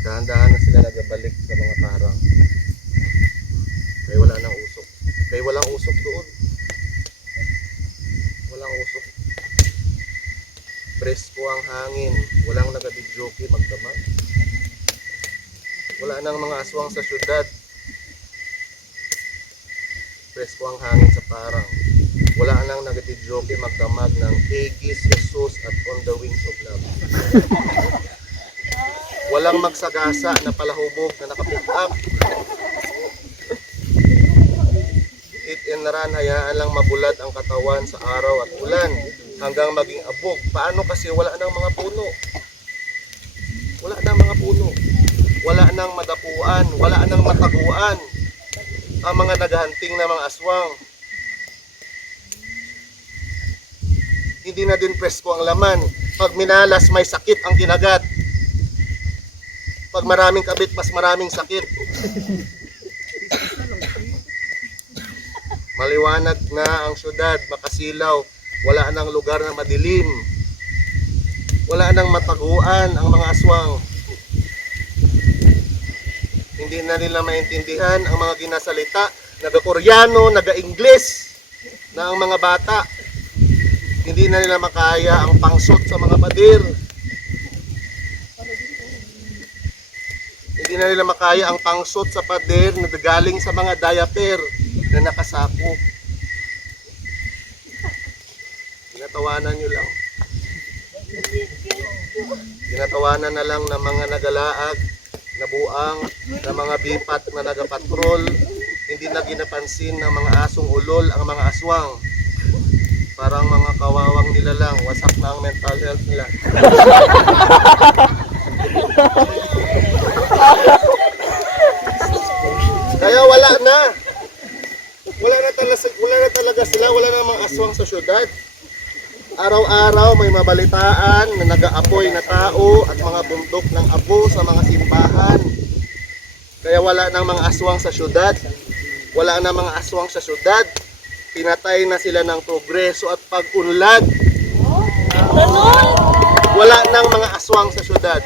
Dahan-dahan na sila nagabalik sa mga parang. Kaya wala nang usok. Kaya walang usok doon. Walang usok. Presko ang hangin. Walang nagabidyoke magdamag. Wala nang mga aswang sa syudad. Presko ang hangin sa parang. Wala nang nagabidyoke magdamag ng Aegis, Jesus at On the Wings of Love. Walang magsagasa na palahubog na nakapick up. Hit and run, hayaan lang mabulad ang katawan sa araw at ulan hanggang maging abog. Paano kasi wala nang mga puno? Wala nang mga puno. Wala nang madapuan, wala nang mataguan ang mga naghahunting na mga aswang. Hindi na din presko ang laman. Pag minalas, may sakit ang kinagat. Pag maraming kabit, mas maraming sakit. Maliwanag na ang syudad, makasilaw. Wala nang lugar na madilim. Wala nang mataguan ang mga aswang. Hindi na nila maintindihan ang mga ginasalita. Naga-Koreano, naga-Ingles na ang mga bata. Hindi na nila makaya ang pangsot sa mga pader. Hindi na nila makaya ang pangsot sa pader na galing sa mga diaper na nakasako. Tinatawanan nyo lang. Tinatawanan na lang ng mga nagalaag, nabuang, ng mga bipat na nagapatrol. Hindi na ginapansin ng mga asong ulol ang mga aswang. Parang mga kawawang nila lang. Wasak na ang mental health nila. Kaya wala na. Wala na talaga sila. Wala na mga aswang sa syudad. Araw-araw may mabalitaan na nag-aapoy na tao at mga bundok ng abo sa mga simbahan. Kaya wala nang mga aswang sa syudad. Wala na mga aswang sa syudad. Pinatay na sila ng progreso at pag-unlad. Wala nang mga aswang sa syudad.